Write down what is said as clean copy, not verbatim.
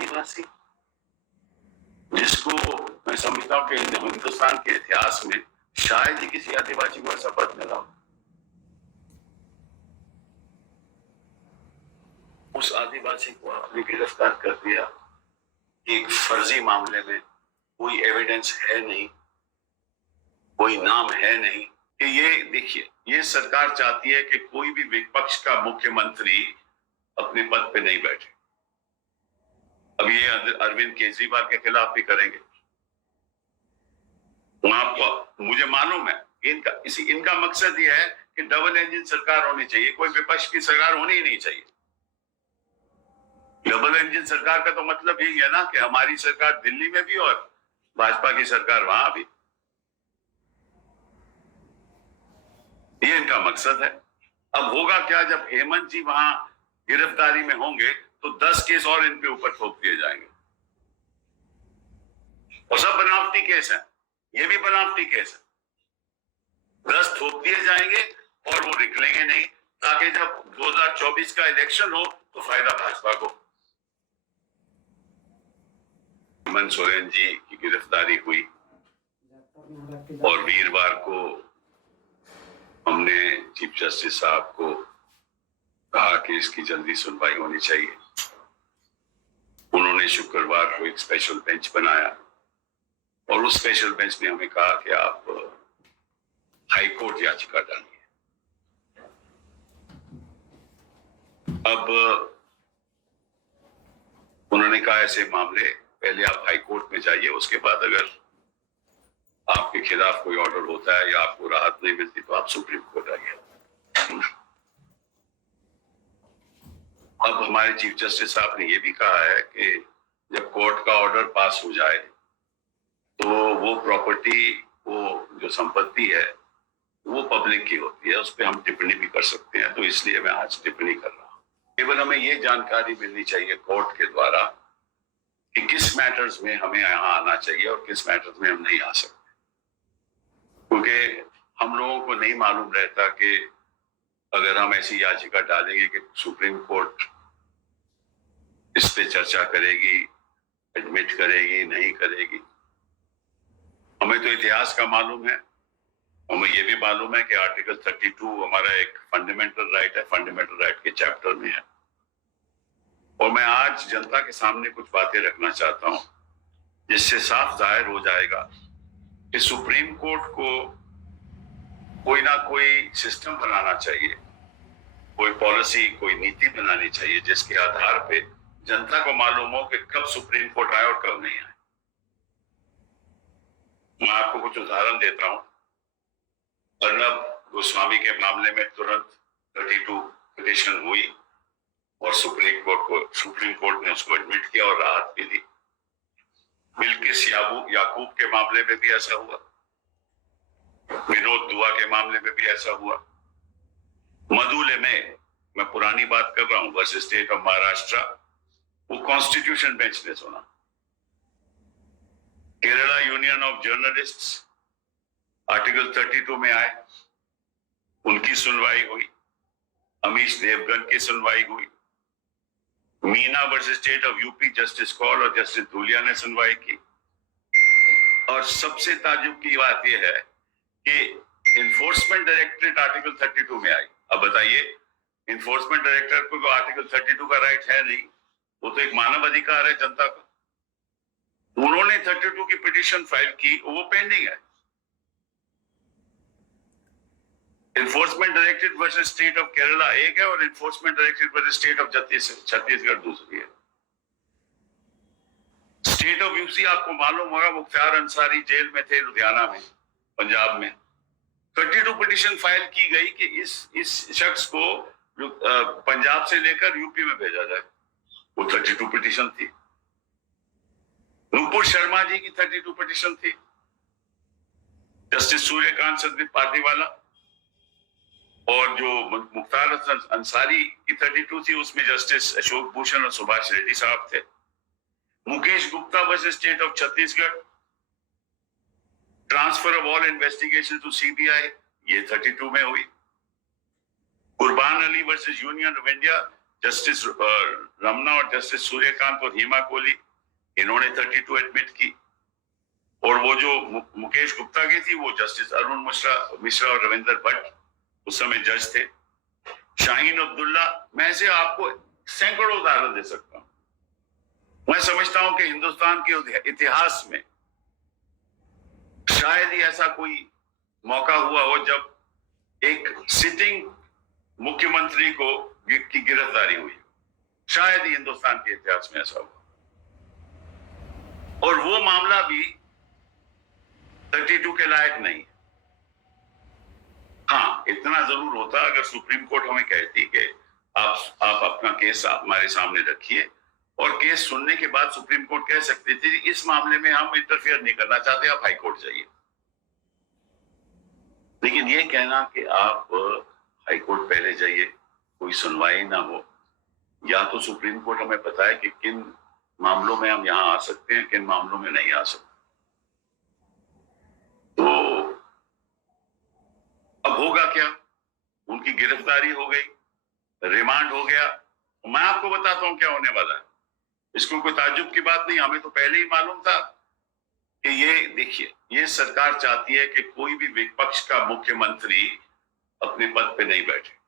आदिवासी, जिसको मैं समझता हूँ कि हिंदुस्तान के इतिहास में शायद ही किसी आदिवासी को ऐसा पद मिला, उस आदिवासी को आपने गिरफ्तार कर दिया। एक फर्जी मामले में कोई एविडेंस है नहीं, कोई नाम है नहीं। कि ये देखिए, ये सरकार चाहती है कि कोई भी विपक्ष का मुख्यमंत्री अपने पद पे नहीं बैठे। अब ये अरविंद केजरीवाल के खिलाफ भी करेंगे। आपको मुझे मालूम है इनका मकसद ये है कि डबल इंजन सरकार होनी चाहिए, कोई विपक्ष की सरकार होनी ही नहीं चाहिए। डबल इंजन सरकार का तो मतलब यही है ना कि हमारी सरकार दिल्ली में भी और भाजपा की सरकार वहां भी। ये इनका मकसद है। अब होगा क्या, जब हेमंत जी वहां गिरफ्तारी में होंगे तो 10 केस और इनके ऊपर थोप दिए जाएंगे, और सब बनावटी केस है। ये भी बनावटी केस है। 10 थोप दिए जाएंगे और वो निकलेंगे नहीं, ताकि जब 2024 का इलेक्शन हो तो फायदा भाजपा को। हेमंत सोरेन जी की गिरफ्तारी हुई और वीरवार को हमने चीफ जस्टिस साहब को कहा कि इसकी जल्दी सुनवाई होनी चाहिए। उन्होंने शुक्रवार को एक स्पेशल बेंच बनाया और उस स्पेशल बेंच ने हमें कहा कि आप हाई कोर्ट याचिका डालिए। अब उन्होंने कहा ऐसे मामले पहले आप हाई कोर्ट में जाइए, उसके बाद अगर आपके खिलाफ कोई ऑर्डर होता है या आपको राहत नहीं मिलती तो आप सुप्रीम कोर्ट आइए। अब हमारे चीफ जस्टिस साहब ने यह भी कहा है कि जब कोर्ट का ऑर्डर पास हो जाए तो वो प्रॉपर्टी, वो जो संपत्ति है वो पब्लिक की होती है, उस पर हम टिप्पणी भी कर सकते हैं। तो इसलिए मैं आज टिप्पणी कर रहा हूं। केवल हमें ये जानकारी मिलनी चाहिए कोर्ट के द्वारा कि किस मैटर्स में हमें यहाँ आना चाहिए और किस मैटर्स में हम नहीं आ सकते, क्योंकि हम लोगों को नहीं मालूम रहता कि अगर हम ऐसी याचिका डालेंगे कि सुप्रीम कोर्ट इस पे चर्चा करेगी, एडमिट करेगी, नहीं करेगी। हमें तो इतिहास का मालूम है, हमें यह भी मालूम है कि आर्टिकल 32 हमारा एक फंडामेंटल राइट है, फंडामेंटल राइट के चैप्टर में है। और मैं आज जनता के सामने कुछ बातें रखना चाहता हूं जिससे साफ जाहिर हो जाएगा कि सुप्रीम कोर्ट को कोई ना कोई सिस्टम बनाना चाहिए, कोई पॉलिसी, कोई नीति बनानी चाहिए जिसके आधार पे जनता को मालूम हो कि कब सुप्रीम कोर्ट आए और कब नहीं आए। मैं आपको कुछ उदाहरण देता हूं। अर्नब गोस्वामी के मामले में तुरंत 32 पिटीशन हुई और सुप्रीम कोर्ट ने उसको एडमिट किया और राहत भी दी। बिल्किस याकूब के मामले में भी ऐसा हुआ, विनोद दुआ के मामले में भी ऐसा हुआ। मधुले में, मैं पुरानी बात कर रहा हूं, वर्सेस स्टेट ऑफ महाराष्ट्र, वो कॉन्स्टिट्यूशन बेंच ने सुना। Kerala union of journalists article 32 में आए, उनकी सुनवाई हुई। अमीश देवगन की सुनवाई हुई। Meena versus state of UP, justice Kaul और जस्टिस धूलिया ने सुनवाई की। और सबसे ताज्जुब की बात यह है कि इन्फोर्समेंट डायरेक्टरेट आर्टिकल 32 में आई। अब बताइए, इन्फोर्समेंट डायरेक्टर को आर्टिकल 32 का राइट है नहीं, वो तो एक मानव अधिकार है जनता का। उन्होंने 32 की पिटीशन फाइल की, वो पेंडिंग है। Enforcement directorate versus state of Kerala एक है और enforcement directorate versus state of Chhattisgarh दूसरी है। स्टेट ऑफ यूपी, आपको मालूम होगा, मुख्तार अंसारी जेल में थे लुधियाना में, पंजाब में। 32 पिटीशन फाइल की गई कि इस शख्स को पंजाब से लेकर यूपी में भेजा जाए। वो 32 पिटीशन थी। नुपुर शर्मा जी की 32 पिटीशन थी। जस्टिस सूर्यकांत संदीप पार्टीवाला और जो मुख्तार अंसारी की 32 थी, उसमें जस्टिस अशोक भूषण और सुभाष रेड्डी साहब थे। Mukesh Gupta versus state of Chhattisgarh, transfer of all investigation to CBI, ये 32 में हुई। Qurban Ali versus union of India, justice Ramana और जस्टिस सूर्यकांत और हेमा कोहली, इन्होंने 32 एडमिट की। और वो जो मुकेश गुप्ता की थी, वो जस्टिस अरुण मिश्रा और रविंदर भट्ट उस समय जज थे। शाहीन अब्दुल्ला, मैं ऐसे आपको सैकड़ों उदाहरण दे सकता हूं। मैं समझता हूं कि हिंदुस्तान के इतिहास में शायद ही ऐसा कोई मौका हुआ हो जब एक सिटिंग मुख्यमंत्री की गिरफ्तारी हुई। शायद ही हिंदुस्तान के इतिहास में ऐसा हुआ, और वो मामला भी 32 के लायक नहीं। हाँ, इतना जरूर होता अगर सुप्रीम कोर्ट हमें कहती कि आप अपना केस हमारे सामने रखिए, और केस सुनने के बाद सुप्रीम कोर्ट कह सकती थी इस मामले में हम इंटरफेयर नहीं करना चाहते, आप हाई कोर्ट जाइए। लेकिन ये कहना कि आप हाई कोर्ट पहले जाइए, कोई सुनवाई ना हो, या तो सुप्रीम कोर्ट हमें बताए कि किन मामलों में हम यहां आ सकते हैं, किन मामलों में नहीं आ सकते। तो अब होगा क्या? उनकी गिरफ्तारी हो गई, रिमांड हो गया। मैं आपको बताता हूं क्या होने वाला है। इसको कोई ताज्जुब की बात नहीं, हमें तो पहले ही मालूम था कि ये देखिए, ये सरकार चाहती है कि कोई भी विपक्ष का मुख्यमंत्री अपने पद पे नहीं बैठे।